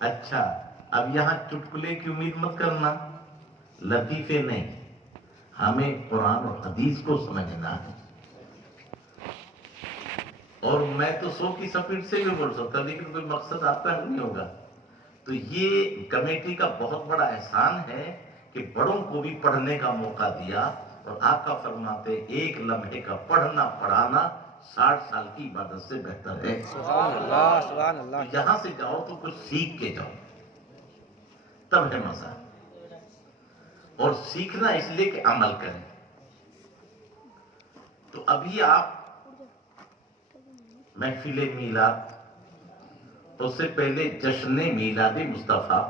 اچھا اب یہاں چٹکلے کی امید مت کرنا، لطیفے نہیں، ہمیں قرآن اور حدیث کو سمجھنا ہے۔ اور میں تو 100 کی سپیڈ سے بھی بول سکتا لیکن کوئی مقصد آپ کا نہیں ہوگا۔ تو یہ کمیٹی کا بہت بڑا احسان ہے کہ بڑوں کو بھی پڑھنے کا موقع دیا، اور آقا فرماتے ایک لمحے کا پڑھنا پڑھانا 60 سال کی عبادت سے بہتر ہے۔ سبحان اللہ سبحان تو اللہ۔ یہاں سے جاؤ تو کچھ سیکھ کے جاؤ، تب ہے مزہ۔ اور سیکھنا اس لیے کہ عمل کریں۔ تو ابھی آپ محفل میلاد، اس سے پہلے جشن میلاد مصطفیٰ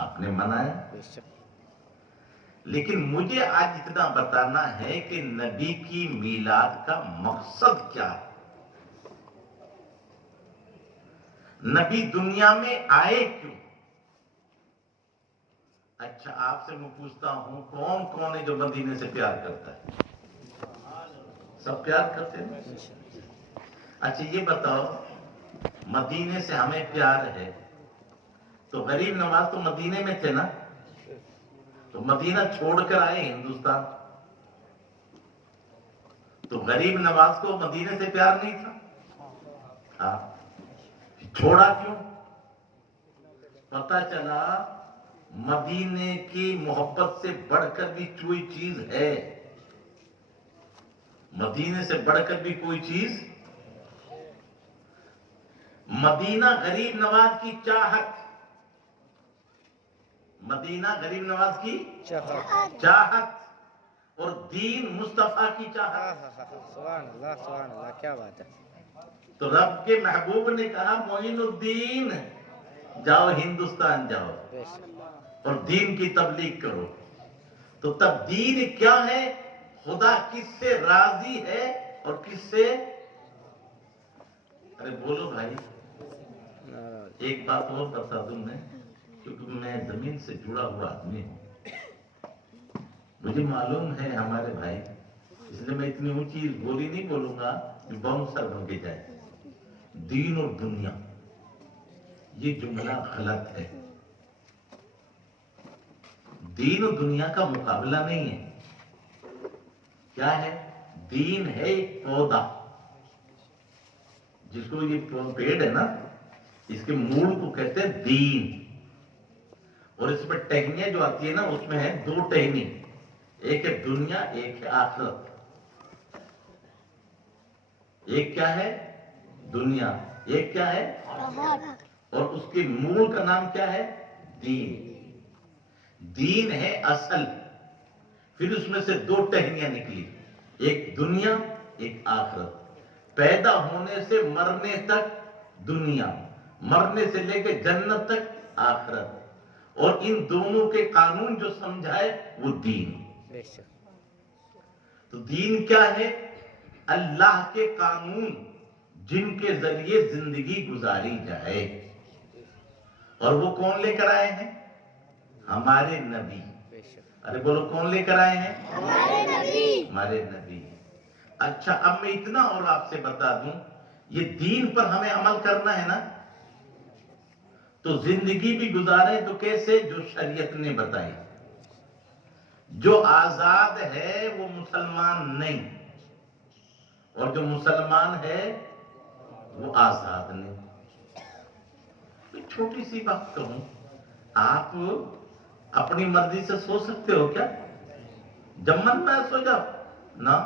آپ نے منایا، بے شک۔ لیکن مجھے آج اتنا بتانا ہے کہ نبی کی میلاد کا مقصد کیا ہے، نبی دنیا میں آئے کیوں؟ اچھا آپ سے میں پوچھتا ہوں، کون کون ہے جو مدینے سے پیار کرتا ہے؟ سب پیار کرتے ہیں؟ اچھا یہ بتاؤ، مدینے سے ہمیں پیار ہے تو غریب نواز تو مدینے میں تھے نا، تو مدینہ چھوڑ کر آئے ہندوستان، تو غریب نواز کو مدینے سے پیار نہیں تھا؟ ہاں، چھوڑا کیوں؟ پتہ چلا مدینے کی محبت سے بڑھ کر بھی کوئی چیز ہے، مدینے سے بڑھ کر بھی کوئی چیز، مدینہ غریب نواز کی چاہت، مدینہ غریب نواز کی چاہت، اور دین مصطفیٰ کی چاہت۔ سبحان اللہ کیا بات ہے۔ تو رب کے محبوب نے کہا معین الدین جاؤ ہندوستان جاؤ بے شک۔ اور دین کی تبلیغ کرو۔ تو تب دین کیا ہے، خدا کس سے راضی ہے اور کس سے، ارے بولو بھائی۔ ایک بات اور بتا دوں میں، کیونکہ میں زمین سے جڑا ہوا آدمی ہوں، مجھے معلوم ہے ہمارے بھائی، اس لیے میں اتنی اونچی بولی نہیں بولوں گا کہ بم سر بن کے جائے۔ دین اور دنیا یہ جملہ غلط ہے، دین اور دنیا کا مقابلہ نہیں ہے۔ کیا ہے؟ دین ہے ایک پودا، جس کو یہ پیڑ ہے نا، اس کے موڑ کو کہتے ہیں دین، اور اس میں ٹہنیاں جو آتی ہے نا، اس میں ہے 2 ٹہنی، ایک ہے دنیا، ایک ہے آخرت۔ ایک کیا ہے؟ دنیا، ایک کیا ہے؟ اور اس کے موڑ کا نام کیا ہے؟ دین۔ دین ہے اصل، پھر اس میں سے 2 ٹہنیاں نکلی، ایک دنیا ایک آخرت۔ پیدا ہونے سے مرنے تک دنیا، مرنے سے لے کے جنت تک آخرت، اور ان دونوں کے قانون جو سمجھائے وہ دین۔ تو دین کیا ہے؟ اللہ کے قانون جن کے ذریعے زندگی گزاری جائے، اور وہ کون لے کر آئے ہیں؟ ہمارے نبی۔ ارے بولو کون لے کر آئے ہیں؟ ہمارے نبی، ہمارے نبی۔ اچھا اب میں اتنا اور آپ سے بتا دوں، یہ دین پر ہمیں عمل کرنا ہے نا، تو زندگی بھی گزارے تو کیسے؟ جو شریعت نے بتائی۔ جو آزاد ہے وہ مسلمان نہیں، اور جو مسلمان ہے وہ آزاد نہیں۔ چھوٹی سی بات کہوں، آپ اپنی مرضی سے سو سکتے ہو کیا؟ جب من میں سو جاؤ نا،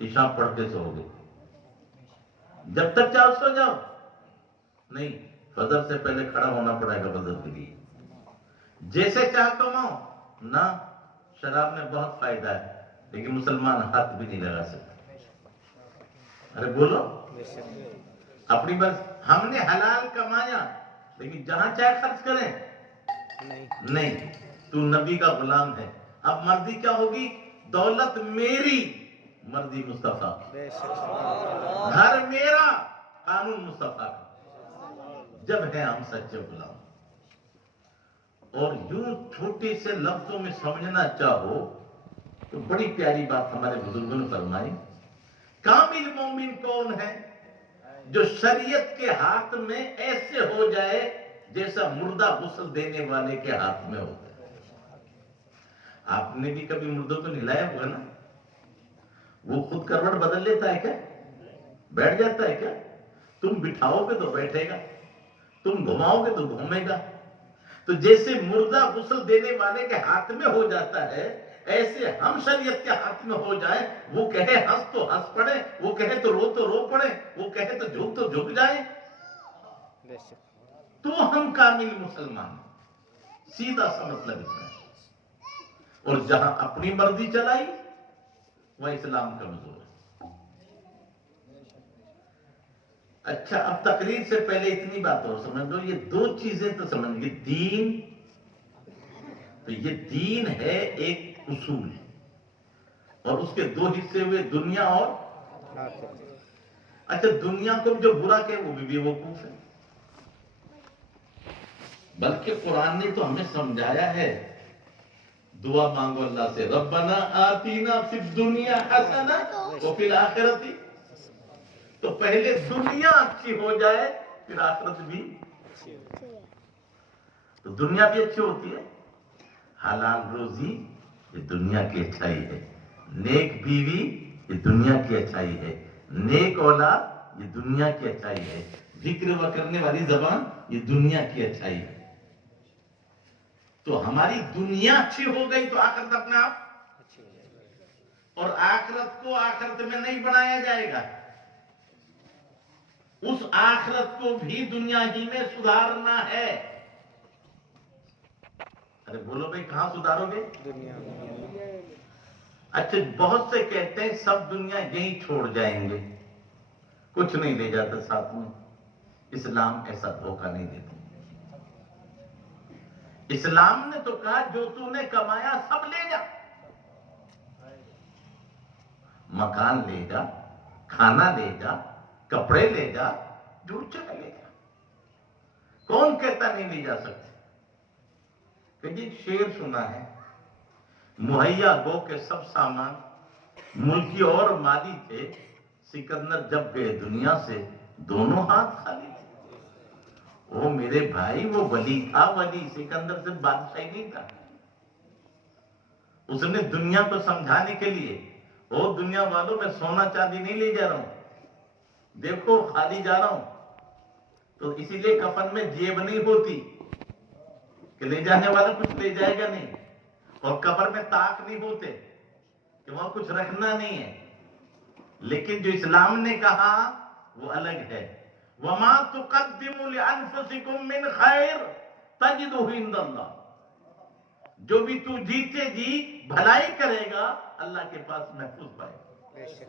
عشاء پڑھ کے سو گے، جب تک چاہو سو جاؤ، نہیں، فجر سے پہلے کھڑا ہونا پڑے گا فجر کے لیے۔ جیسے چاہ کماؤ نا، شراب میں بہت فائدہ ہے لیکن مسلمان ہاتھ بھی نہیں لگا سکتے۔ ارے بولو، اپنی بس ہم نے حلال کمایا لیکن جہاں چاہے خرچ کریں نہیں، تو نبی کا غلام ہے۔ اب مرضی کیا ہوگی؟ دولت میری، مرضی مصطفیٰ کی، گھر میرا، قانون مصطفیٰ کا، جب ہے ہم سچے غلام۔ اور یوں چھوٹے سے لفظوں میں سمجھنا چاہو تو بڑی پیاری بات ہمارے بزرگوں نے فرمائی، کامل مومن کون ہے؟ جو شریعت کے ہاتھ میں ایسے ہو جائے جیسا مردہ غسل دینے والے کے ہاتھ میں ہوتا ہے۔ آپ نے بھی کبھی مردوں کو نہلایا ہوگا نا؟ وہ خود کروٹ بدل لیتا ہے کیا؟ بیٹھ جاتا ہے کیا؟ تم بٹھاؤ گے تو بیٹھے گا، تم گھماؤ گے تو گھومے گا۔ تو جیسے مردہ غسل دینے والے کے ہاتھ میں ہو جاتا ہے، ایسے ہم شریعت کے ہاتھ میں ہو جائے، وہ کہے ہنس تو ہنس پڑے، وہ کہے تو رو پڑے، وہ کہے تو جھک جائے، بے شک تو ہم کامل مسلمان ہیں۔ سیدھا سا مطلب اتنا ہے۔ اور جہاں اپنی مرضی چلائی وہ اسلام کمزور ہے۔ اچھا، اب تقریر سے پہلے اتنی بات اور سمجھ لو، یہ دو چیزیں تو سمجھ گئے۔ دین، تو یہ دین ہے ایک اصول، اور اس کے دو حصے ہوئے، دنیا اور اچھا، دنیا کو جو برا کہ وہ بھی بیوقوف ہے۔ بلکہ قرآن نے تو ہمیں سمجھایا ہے، دعا مانگو اللہ سے، ربنا آتینا فی الدنیا حسنہ وفی الآخرۃ۔ تو پہلے دنیا اچھی ہو جائے، پھر آخرت بھی۔ تو دنیا بھی اچھی ہوتی ہے، حلال روزی یہ دنیا کی اچھائی ہے، نیک بیوی یہ دنیا کی اچھائی ہے، نیک اولاد یہ دنیا کی اچھائی ہے، ذکر و کرنے والی زبان یہ دنیا کی اچھائی ہے۔ تو ہماری دنیا اچھی ہو گئی تو آخرت اپنے آپ، اور آخرت کو آخرت میں نہیں بنایا جائے گا، اس آخرت کو بھی دنیا ہی میں سدھارنا ہے۔ ارے بولو بھائی، کہاں سدھارو گے؟ دنیا میں۔ اچھا، بہت سے کہتے ہیں سب دنیا یہیں چھوڑ جائیں گے، کچھ نہیں لے جاتا ساتھ میں۔ اسلام ایسا دھوکہ نہیں دیتا۔ اسلام نے تو کہا جو تو نے کمایا سب لے جا، مکان لے جا، کھانا لے جا، کپڑے لے جا، جو چاہے لے جا، کون کہتا نہیں لے جا سکتے؟ کہ جی شعر سنا ہے، مہیا گو کے سب سامان ملکی اور مالی تھے، سکندر جب گئے دنیا سے دونوں ہاتھ خالی تھے۔ وہ میرے بھائی، وہ ولی تھا، ولی سکندر سے بادشاہی نہیں تھا۔ اس نے دنیا کو سمجھانے کے لیے، او دنیا والوں میں سونا چاندی نہیں لے جا رہا ہوں، دیکھو خالی جا رہا ہوں، تو اسی لیے کفن میں جیب نہیں ہوتی کہ لے جانے والا کچھ لے جائے گا نہیں، اور قبر میں طاق نہیں ہوتے کہ وہاں کچھ رکھنا نہیں ہے۔ لیکن جو اسلام نے کہا وہ الگ ہے، وَمَا تُقَدِّمُوا لِأَنفُسِكُم مِّنْ خَيْرٍ تَجِدُهُ عِندَ اللَّهِ۔ جو بھی تو جیتے جی بھلائی کرے گا، اللہ کے پاس محفوظ پائے گا۔ بے شک۔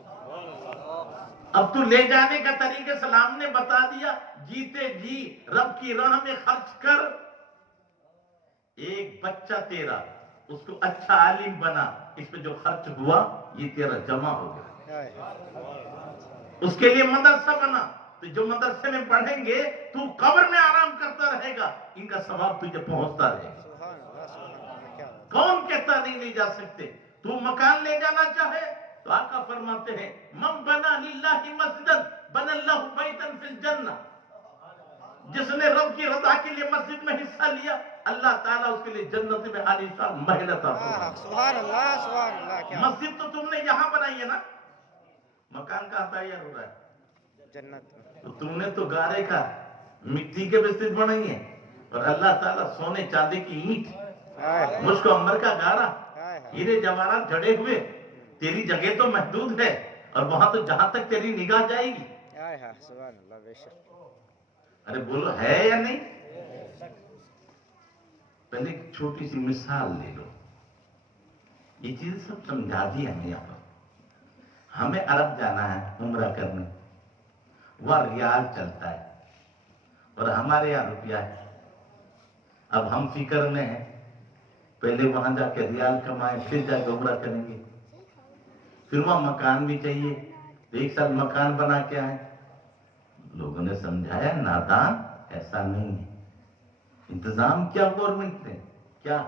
اب تو لے جانے کا طریقہ اسلام نے بتا دیا، جیتے جی رب کی راہ میں خرچ کر۔ ایک بچہ تیرا، اس کو اچھا عالم بنا، اس پہ جو خرچ ہوا یہ تیرا جمع ہو گیا۔ اس کے لیے مدرسہ بنا، تو جو مدرسے میں پڑھیں گے تو قبر میں آرام کرتا رہے گا، ان کا ثواب تجھے پہنچتا رہے گا۔ سبحان اللہ، سبحان اللہ، کیا بات۔ کون کہتا نہیں لے جا سکتے؟ تو مکان لے جانا چاہے تو آقا فرماتے ہیں، من بنا للہ مسجدا بنى اللہ بیتا فی الجنہ۔ جس نے رب کی رضا کے لیے مسجد میں حصہ لیا، اللہ تعالیٰ اس کے لیے جنت میں عالیشان محل عطا فرمائے۔ سبحان اللہ، سبحان اللہ، کیا بات۔ مسجد تو تم نے یہاں بنائی ہے نا، مکان کہاں تیار ہو رہا ہے؟ جنت میں۔ تو تم نے تو گارے کا مٹی کے مسجد بنائی ہے، اور اللہ تعالیٰ سونے چاندی کی اینٹ، مشک و عنبر کا گارا، ہیرے جواہرات جڑے ہوئے۔ تیری جگہ تو محدود ہے، اور وہاں تو جہاں تک تیری نگاہ جائے گی۔ سبحان اللہ، بے شک۔ ارے بولو ہے یا نہیں؟ پہلے ایک چھوٹی سی مثال لے لو، یہ چیز سب سمجھا دی ہمیں۔ یہاں پر ہمیں عرب جانا ہے عمرہ کرنے، وہاں ریال چلتا ہے اور ہمارے یہاں روپیہ ہے۔ اب ہم فکر میں ہیں، پہلے وہاں جا کے ریال کمائیں، پھر جا کے عمرہ کریں گے، پھر وہاں مکان بھی چاہیے، ایک سال مکان بنا کے آئیں۔ لوگوں نے سمجھایا نادان، ایسا نہیں ہے۔ انتظام کیا گورنمنٹ نے کیا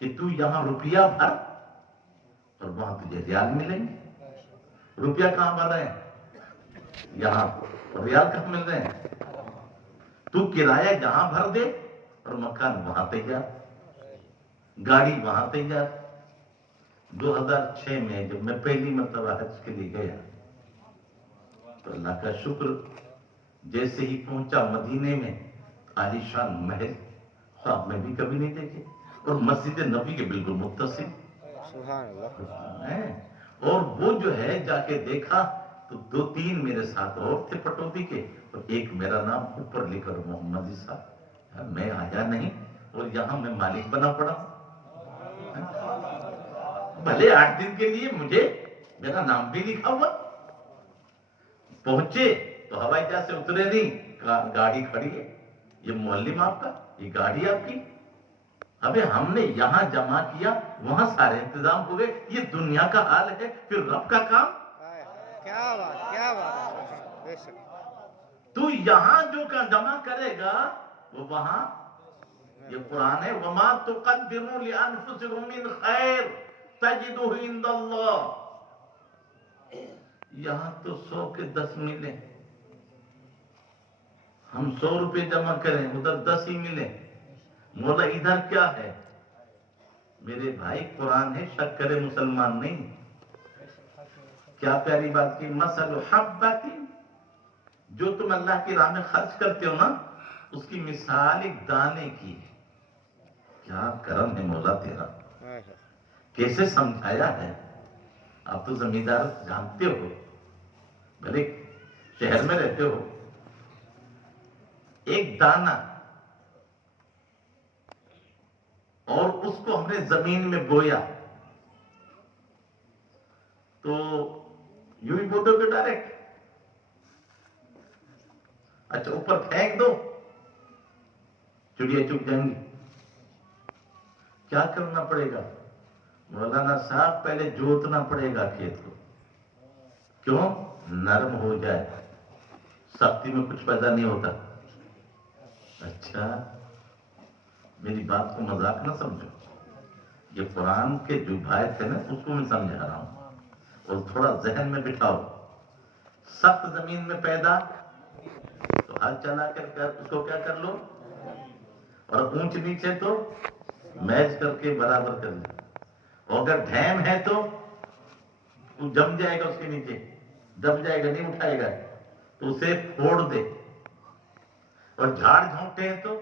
کہ تو یہاں روپیہ بھر اور وہاں تجھے ریال ملیں گے۔ روپیہ کہاں بھر رہے ہیں؟ یہاں، اور ریال کہاں مل رہے ہیں؟ تو کرایہ جہاں بھر دے اور مکان وہاں تیار، گاڑی وہاں تیار۔ 2006 میں جب میں پہلی مرتبہ حج کے لیے گیا تو اللہ کا شکر، جیسے ہی پہنچا مدینے میں، عالیشان محل خواب میں بھی کبھی نہیں دیکھے، اور مسجد نبی کے بالکل متصل سبحان اللہ، ہیں۔ اور وہ جو ہے جا کے دیکھا تو 2-3 میرے ساتھ اور تھے پٹوتی کے، اور ایک میرا نام اوپر لکھ کر محمد صاحب، میں آیا نہیں اور یہاں میں مالک بنا پڑا۔ بھلے 8 دن کے لیے مجھے میرا نام بھی لکھا ہوا۔ پہنچے تو ہوائی جہاز سے اترے نہیں، گاڑی کھڑی ہے، یہ معلم آپ کا، یہ گاڑی آپ کی۔ ابے ہم نے یہاں جمع کیا، وہاں سارے انتظام ہوئے، یہ دنیا کا حال ہے، پھر رب کا کام۔ کیا بات، کیا بات ہے، بے شک، تو یہاں جو جمع کرے گا وہ وہاں، یہ قرآن ہے، وَمَا تُقَدِّمُوا لِأَنفُسِكُم مِّنْ خَيْرٍ تَجِدُوهُ عِندَ اللَّهِ۔ یہاں تو 100 کے 10 ملے، ہم 100 روپے جمع کریں ادھر 10 ہی ملے، مولا ادھر کیا ہے؟ میرے بھائی قرآن ہے، شک کرے مسلمان نہیں۔ کیا پیاری بات کی، مثل حبۃ، جو تم اللہ کی راہ میں خرچ کرتے ہو نا، اس کی مثال ایک دانے کی ہے۔ کیا کرم ہے مولا تیرا، کیسے سمجھایا ہے۔ آپ تو زمیندار جانتے ہو، بھلے شہر میں رہتے ہو، ایک دانہ، اور اس کو ہم نے زمین میں بویا تو یوں ہی بو دو گے ڈائریکٹ؟ اچھا اوپر پھینک دو، چڑیا چگ جائیں گی۔ کیا کرنا پڑے گا مولانا صاحب؟ پہلے جوتنا پڑے گا کھیت کو، کیوں؟ نرم ہو جائے، سختی میں کچھ پیدا نہیں ہوتا۔ اچھا میری بات کو مذاق نہ سمجھو، یہ قرآن کے جو بھائی تھے نا اس کو میں سمجھا رہا ہوں، اور تھوڑا ذہن میں بٹھاؤ۔ سخت زمین میں پیدا تو ہل چلا کر اس کو کیا کر لو، اور اونچ نیچے تو میچ کر کے برابر کر لو، اور اگر ڈھیم ہے تو وہ جم جائے گا، اس کے نیچے دب جائے گا، نہیں اٹھائے گا، تو اسے پھوڑ دے۔ اور جھاڑ جھونکتے ہیں تو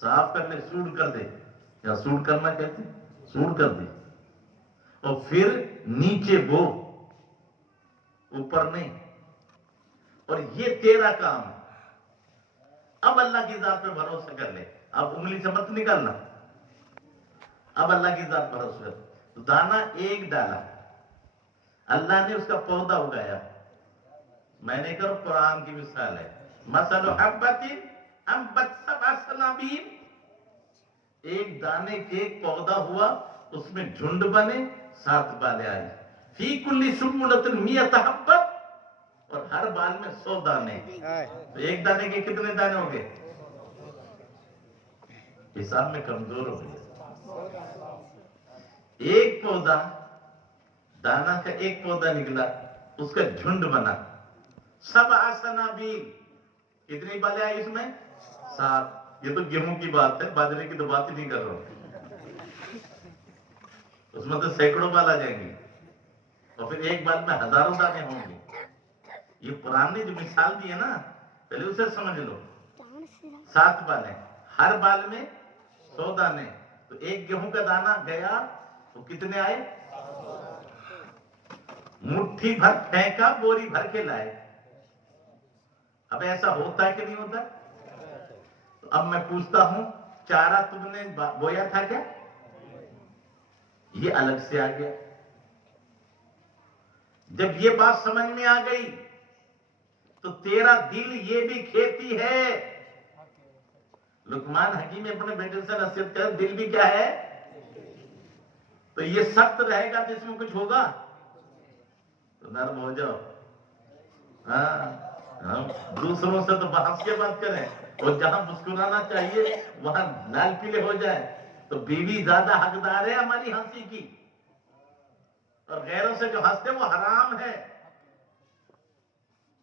صاف کر لے، سوڑ کر دے، یا سوڑ کرنا کہتے ہیں، سوڑ کر دے، اور پھر نیچے بو، اوپر نہیں۔ اور یہ تیرا کام ہے۔ اب اللہ کی ذات پہ بھروسہ کر لے، اب انگلی سے مت نکالنا، اب اللہ کی ذات بھروسہ کر۔ تو دانا ایک ڈالا، اللہ نے اس کا پودا اگایا۔ میں نے کہا قرآن کی مثال ہے، مثل حبۃ انبتت سبع سنابل، ایک دانے کے ایک پودا ہوا، اس میں جھنڈ بنے، 7 بالیں آئی، فی کل سنبلۃ 100 حبۃ، اور ہر بال میں 100 دانے، تو ایک دانے کے کتنے دانے ہو گئے؟ حساب میں کمزور ہو گئے۔ ایک پودا، دانا کا ایک پودا نکلا، اس کا جھنڈ بنا، 7 سنابل، کتنی بالیں آئی اس میں؟ 7۔ یہ تو گیہوں کی بات ہے، باجرے کی تو بات ہی نہیں کر رہا ہوں، اس میں تو سینکڑوں بال آ جائیں گے، اور پھر ایک بال میں ہزاروں دانے ہوں گے۔ یہ قرآن نے جو مثال دی ہے نا، پہلے اسے سمجھ لو۔ 7 بالیں، ہر بال میں 100 دانے، تو ایک گیہوں کا دانا گیا تو کتنے آئے؟ مٹھی بھر پھینکا، بوری بھر کے لائے۔ اب ایسا ہوتا ہے کہ نہیں ہوتا؟ تو اب میں پوچھتا ہوں، چارہ تم نے بویا تھا کیا؟ یہ الگ سے آ گیا۔ جب یہ بات سمجھ میں آ گئی تو تیرا دل یہ بھی کھیتی ہے۔ لقمان حکیم اپنے بیٹے سے نصیحت کر، دل بھی کیا ہے؟ تو یہ سخت رہے گا تو اس میں کچھ ہوگا؟ تو نرم ہو جاؤ۔ ہم دوسروں سے تو بحث کے بات کریں، اور جہاں مسکرانا چاہیے وہاں لال پیلے ہو جائے، تو بیوی زیادہ حقدار ہے ہماری ہنسی کی، اور غیروں سے جو ہنستے وہ حرام ہے۔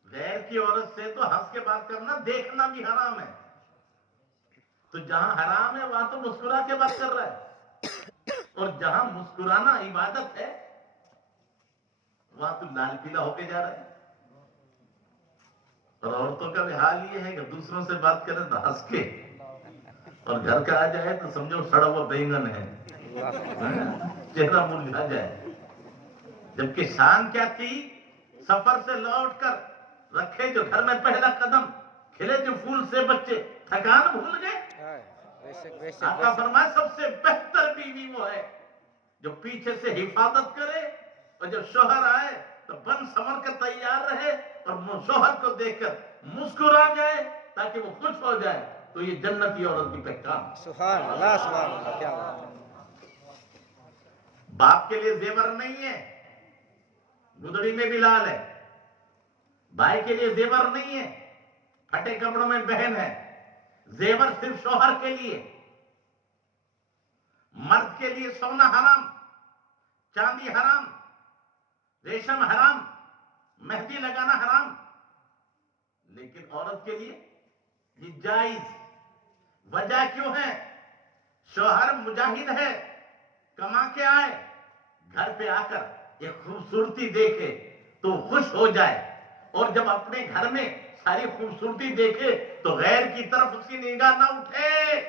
غیر کی عورت سے تو ہنس کے بات کرنا، دیکھنا بھی حرام ہے۔ تو جہاں حرام ہے وہاں تو مسکرا کے بات کر رہا ہے، اور جہاں مسکرانا عبادت ہے وہاں تو لال پیلا ہو کے جا رہا ہے۔ اور عورتوں کا بھی حال یہ ہے کہ دوسروں سے بات کریں تو ہنس کے، اور گھر کا آ جائے تو سمجھو سڑا ہوا بینگن ہے، چہرہ مرجھا جائے۔ جبکہ شان کیا تھی؟ سفر سے لوٹ کر رکھے جو گھر میں پہلا قدم، کھلے جو پھول سے بچے، تھکان بھول گئے۔ بے شک بے شک آقا فرمائے سب سے بہتر بیوی وہ ہے جو پیچھے سے حفاظت کرے، اور جب شوہر آئے تو بن سنور کر تیار رہے، اور شوہر کو دیکھ کر مسکرا جائے تاکہ وہ خوش ہو جائے۔ تو یہ جنتی عورت کی پہچان۔ سبحان اللہ کیا بات ہے۔ باپ کے لیے زیور نہیں ہے، گدڑی میں بھی لال ہے۔ بھائی کے لیے زیور نہیں ہے، پھٹے کپڑوں میں بہن ہے۔ زیور صرف شوہر کے لیے۔ مرد کے لیے سونا حرام، چاندی حرام، ریشم حرام، مہندی لگانا حرام، لیکن عورت کے لیے یہ جائز۔ وجہ کیوں ہے؟ شوہر مجاہد ہے، کما کے آئے، گھر پہ آ کر ایک خوبصورتی دیکھے تو خوش ہو جائے، اور جب اپنے گھر میں ساری خوبصورتی دیکھے تو غیر کی طرف اس کی نگاہ نہ اٹھے۔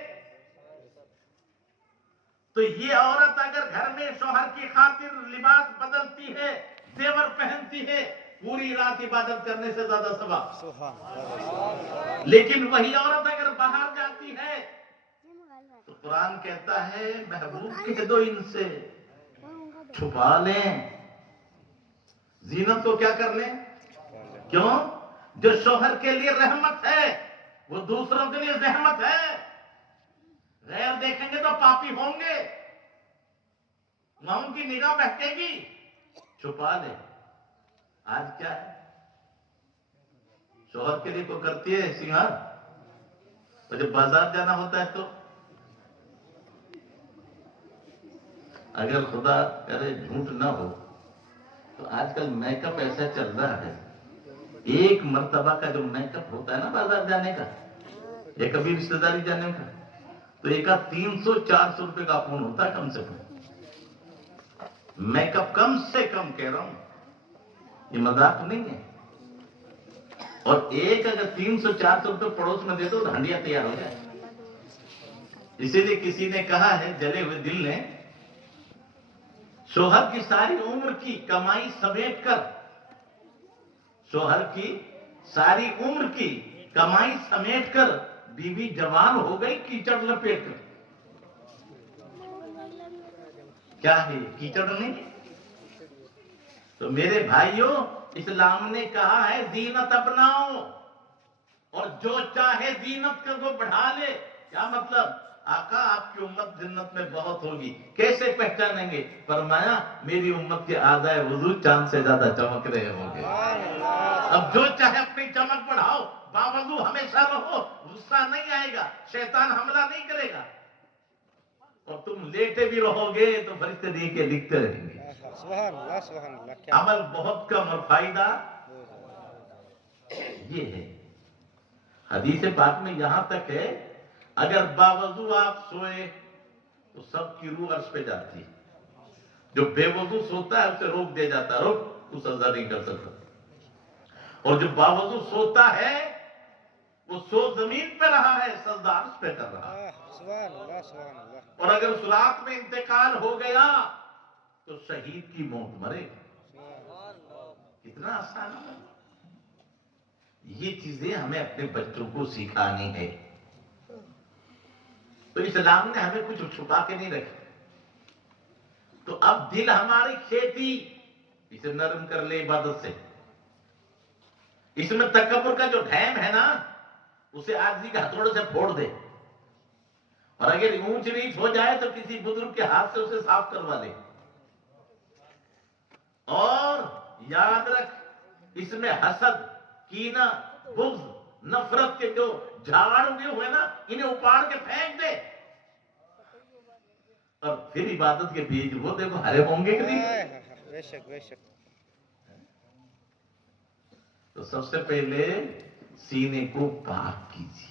تو یہ عورت اگر گھر میں شوہر کی خاطر لباس بدلتی ہے، زیور پہنتی ہے، پوری رات عبادت کرنے سے زیادہ ثواب۔ سبحان اللہ۔ لیکن وہی عورت اگر باہر جاتی ہے تو قرآن کہتا ہے محبوب کہہ دو ان سے چھپا لیں، زینت کو کیا کر لیں؟ کیوں؟ جو شوہر کے لیے رحمت ہے وہ دوسروں کے لیے زحمت ہے۔ غیر دیکھیں گے تو پاپی ہوں گے، وہاں ان کی نگاہ بہکے گی، چھپا لے۔ آج کیا ہے؟ شوہر کے لیے کوئی کرتی ہے سنگار، اور جب بازار جانا ہوتا ہے تو اگر خدا کرے جھوٹ نہ ہو تو آج کل میک اپ ایسا چل رہا ہے، ایک مرتبہ کا جو میک اپ ہوتا ہے نا بازار جانے کا یا کبھی رشتہ داری جانے کا، تو ایک 300-400 روپے کا فون ہوتا ہے کم سے کم۔ میک اپ کم سے کم کہہ رہا ہوں، یہ مذاق نہیں ہے۔ اور ایک اگر 300-400 روپے پڑوس میں دے دو تو ہنڈیا تیار ہو جائے۔ اسی لیے کسی نے کہا ہے جلے ہوئے دل نے، شوہر کی ساری عمر کی کمائی سمیٹ کر، شوہر کی ساری عمر کی کمائی سمیٹ کر بیوی جوان ہو گئی کیچڑ لپیٹ کر۔ کیا ہے کیچڑ نہیں؟ تو میرے بھائیوں، اسلام نے کہا ہے زینت اپناؤ، اور جو چاہے زینت کو بڑھا لے۔ کیا مطلب؟ آقا آپ کی امت جنت میں بہت ہوگی، کیسے پہچانیں گے؟ فرمایا میری امت کے اعضائے وضو چاند سے زیادہ چمک رہے ہوں گے۔ اب جو چاہے اپنی چمک بڑھاؤ، باوضو ہمیشہ رہو، غصہ نہیں آئے گا، شیطان حملہ نہیں کرے گا، اور تم لیٹے بھی رہو گے تو فرشتے نیکیاں لکھتے رہیں گے۔ سبحان اللہ کیا عمل بہت کم اور فائدہ یہ ہے۔ حدیث پاک میں یہاں تک ہے اگر باوضو آپ سوئے تو سب کی روح عرش پہ جاتی ہے، جو بے وضو سوتا ہے اسے روک دیا جاتا ہے، روک تو سجدہ نہیں کر سکتا، اور جو باوضو سوتا ہے وہ سو زمین پہ رہا ہے، سجدہ عرش پہ کر رہا ہے۔ سبحان اللہ۔ اور اگر اس رات میں انتقال ہو گیا تو شہید کی موت مرے گا۔ کتنا آسان ہے۔ یہ چیزیں ہمیں اپنے بچوں کو سکھانی ہے۔ تو اسلام نے ہمیں کچھ چھپا کے نہیں رکھا۔ تو اب دل ہماری کھیتی، اسے نرم کر لے عبادت سے۔ اس میں تکبر کا جو ڈھیم ہے نا اسے عاجزی کے ہتھوڑے سے پھوڑ دے، اور اگر اونچ نیچ ہو جائے تو کسی بزرگ کے ہاتھ سے اسے صاف کروا لے۔ اور یاد رکھ اس میں حسد، کینہ، بغض، نفرت کے جو جھاڑ اگے ہوئے نا انہیں اپاڑ کے پھینک دے، اور پھر عبادت کے بیج وہ دیکھو ہرے ہوں گے کہ نہیں۔ بے شک بے شک۔ تو سب سے پہلے سینے کو پاک کیجیے۔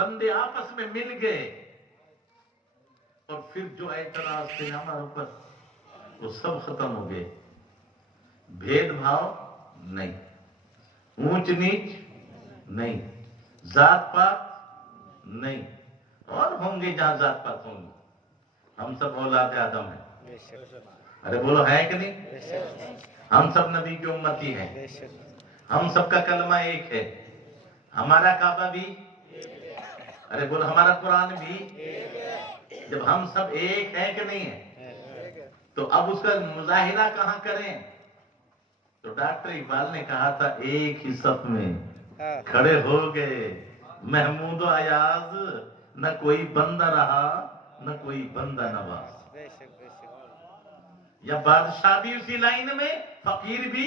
بندے آپس میں مل گئے اور پھر جو اعتراض تھے ہمارے اوپر وہ سب ختم ہو گئے. بھید بھاؤ نہیں, اونچ نیچ نہیں, ذات پات نہیں, اور ہوں گے جہاں ذات پات ہوں گے. ہم سب اولاد آدم ہیں. بے شک ارے بولو ہے کہ نہیں؟ بے شک ہم سب نبی کی امتی ہیں. بے شک ہم سب کا کلمہ ایک ہے. ہمارا کعبہ بھی, ارے بولو ہمارا قرآن بھی. جب ہم سب ایک ہیں کہ نہیں ہیں تو اب اس کا مظاہرہ کہاں کریں؟ تو ڈاکٹر اقبال نے کہا تھا ایک ہی صف میں کھڑے ہو گئے محمود و ایاز, نہ کوئی بندہ رہا نہ کوئی بندہ نواز. بے شک بے شک یا بادشاہ بھی اسی لائن میں, فقیر بھی.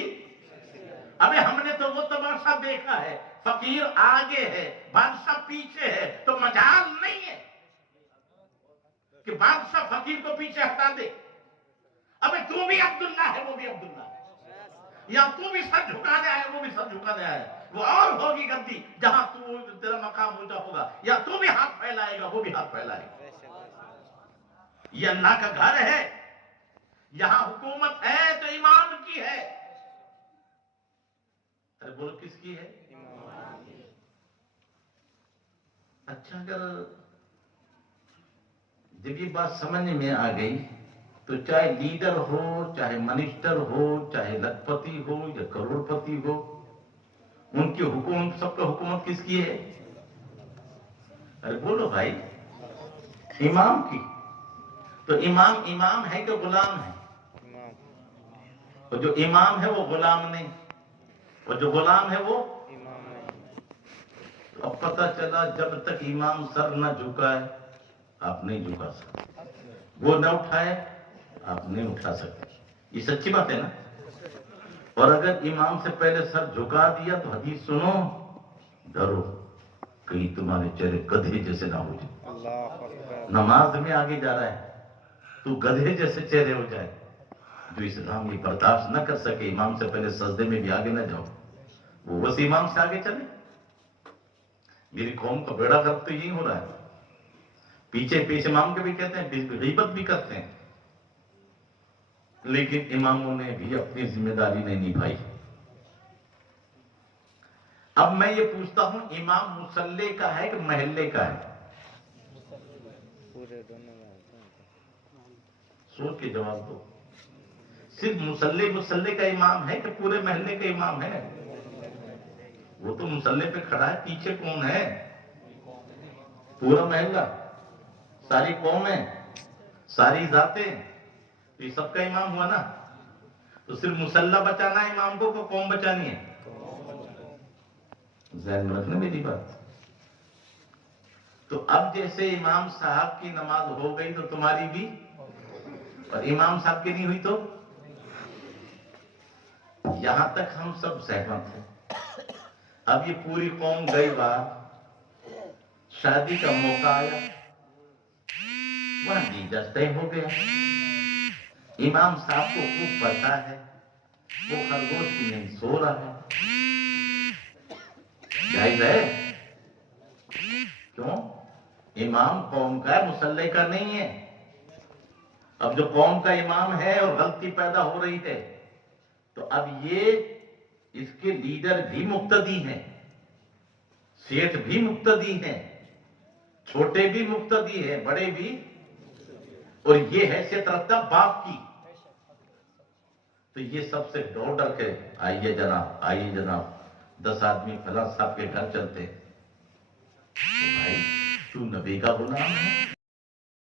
ابھی ہم نے تو وہ تماشا دیکھا ہے, فقیر آگے ہے بادشاہ پیچھے ہے, تو مجال نہیں ہے کہ بادشاہ فقیر کو پیچھے ہٹا دے. ابھی تو بھی عبداللہ ہے وہ بھی عبداللہ ہے, یا تو بھی سر جھکانے آئے وہ بھی سر جھکانے آئے. وہ اور ہوگی گدی جہاں تو تیرا مقام اونچا ہوگا, یا تو بھی ہاتھ پھیلائے گا وہ بھی ہاتھ پھیلائے گا. بے شک بے شک یہ اللہ کا گھر ہے, یہاں حکومت ہے تو امام کی ہے. ارے بولو کس کی ہے؟ اچھا, اگر جب یہ بات سمجھ میں آ گئی تو چاہے لیڈر ہو, چاہے منسٹر ہو, چاہے لکھپتی ہو یا کروڑ پتی ہو, ان کی حکومت, سب کا حکومت کس کی ہے؟ ارے بولو بھائی, امام کی. تو امام امام ہے کہ غلام ہے؟ امام اور جو امام ہے وہ غلام نہیں, اور جو غلام ہے وہ امام نہیں. اب پتہ چلا جب تک امام سر نہ جھکائے آپ نہیں جھکا سکتے, وہ نہ اٹھائے آپ نہیں اٹھا سکتے. یہ سچی بات ہے نا؟ اور اگر امام سے پہلے سر جھکا دیا تو حدیث سنو, ڈرو کہیں تمہارے چہرے گدھے جیسے نہ ہو جائے. اللہ اکبر. نماز میں آگے جا رہا ہے تو گدھے جیسے چہرے ہو جائے. جو اسلام یہ برداشت نہ کر سکے امام سے پہلے سجدے میں بھی آگے نہ جاؤ, وہ بس امام سے آگے چلے. میری قوم کا بیڑا گرک تو یہی ہو رہا ہے. پیچھے پیچھے امام کے بھی کہتے ہیں, غیبت بھی کرتے ہیں, لیکن اماموں نے بھی اپنی ذمہ داری نہیں نبھائی. اب میں یہ پوچھتا ہوں, امام مصلی کا ہے کہ محلے کا ہے؟ پورے دونوں میں ہوتے ہیں. سوچ کے جواب دو. صرف مصلی کا امام ہے کہ پورے محلے کا امام ہے؟ وہ تو مصلی پہ کھڑا ہے, پیچھے کون ہے؟ پورا محلہ, ساری قومیں, ساری ذاتیں, تو یہ سب کا امام ہوا نا. تو صرف مصلی بچانا ہے امام کو قوم بچانی ہے؟ ذہن میں رکھنا میری بات. تو اب جیسے امام صاحب کی نماز ہو گئی تو تمہاری بھی, اور امام صاحب کی نہیں ہوئی تو یہاں تک ہم سب سہمت ہیں. اب یہ پوری قوم گئی باہر, شادی کا موقع آیا, وہاں ڈیجا طے ہو گیا. امام صاحب کو خوب پتا ہے وہ خرگوش کی نیند سو رہا ہے. جائز ہے؟ کیوں؟ امام قوم کا ہے, مصلی کا نہیں ہے. اب جو قوم کا امام ہے اور غلطی پیدا ہو رہی ہے تو اب یہ اس کے لیڈر بھی مقتدی ہیں, سیٹھ بھی مقتدی ہیں, چھوٹے بھی مقتدی ہیں, بڑے بھی, اور یہ حیثیت رکھتا باپ کی. تو یہ سب سے ڈر کے آئیے جناب 10 آدمی فلاں صاحب کے گھر چلتے. بھائی تو نبی کا غلام ہے,